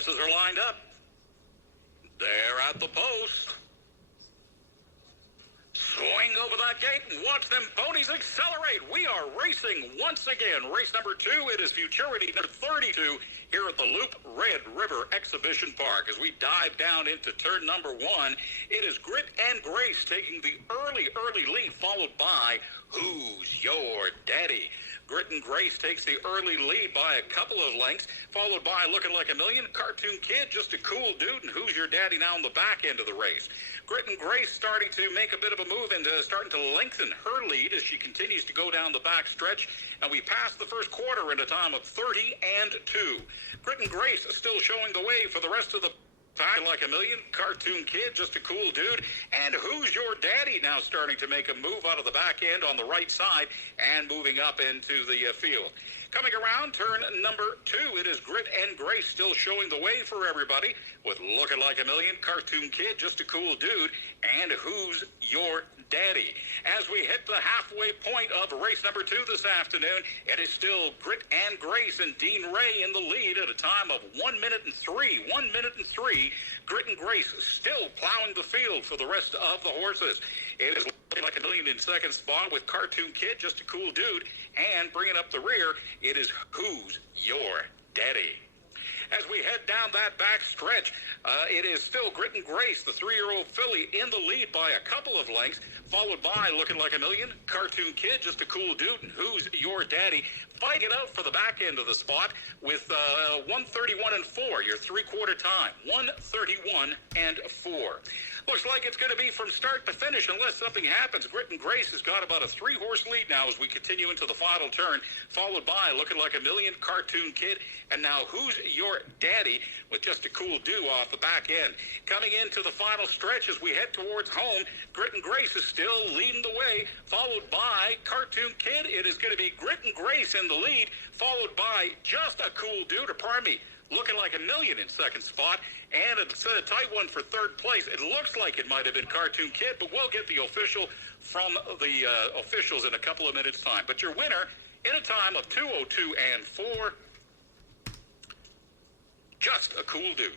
horses are lined up. They're at the post. Swing over that gate and watch them ponies accelerate. We are racing once again. Race number 2, it is Futurity number 32 here at the Loop Red River Exhibition Park. As we dive down into turn number 1, it is Grit and Grace taking the early lead, followed by Who's Your Daddy? Grit and Grace takes the early lead by a couple of lengths, followed by Looking Like a Million, Cartoon Kid, Just a Cool Dude, and Who's Your Daddy now in the back end of the race. Grit and Grace starting to make a bit of a move and starting to lengthen her lead as she continues to go down the back stretch, and we pass the first quarter in a time of 30-2. Grit and Grace still showing the way for the rest of the Like a Million, Cartoon Kid, Just a Cool Dude, and Who's Your Daddy now starting to make a move out of the back end on the right side and moving up into the field. Coming around turn number 2, it is Grit and Grace still showing the way for everybody with Looking Like a Million, Cartoon Kid, Just a Cool Dude, and Who's Your Daddy. As we hit the halfway point of race number 2 this afternoon, it is still Grit and Grace and Dean Ray in the lead at a time of 1 minute and 3. 1 minute and 3. Grit and Grace still plowing the field for the rest of the horses. It is Looking Like a Million in second spot with Cartoon Kid, Just a Cool Dude, and bringing up the rear, it is Who's Your Daddy? As we head down that back stretch, it is still Grit and Grace, the 3-year-old filly, in the lead by a couple of lengths, followed by Looking Like a Million, Cartoon Kid, Just a Cool Dude, and Who's Your Daddy, fighting it out for the back end of the spot with 1:31.4, your three-quarter time, 1:31.4. Looks like it's going to be from start to finish unless something happens. Grit and Grace has got about a 3-horse lead now as we continue into the final turn, followed by Looking Like a Million, Cartoon Kid, and now Who's Your Daddy with Just a Cool Dude off the back end. Coming into the final stretch as we head towards home, Grit and Grace is still leading the way, followed by Cartoon Kid. It is going to be Grit and Grace in the lead, followed by Just a Cool Dude, or pardon me, Looking Like a Million in second spot, and it's a tight one for third place. It looks like it might have been Cartoon Kid, but we'll get the official from the officials in a couple of minutes' time. But your winner in a time of 2:02.4, Just a Cool Dude.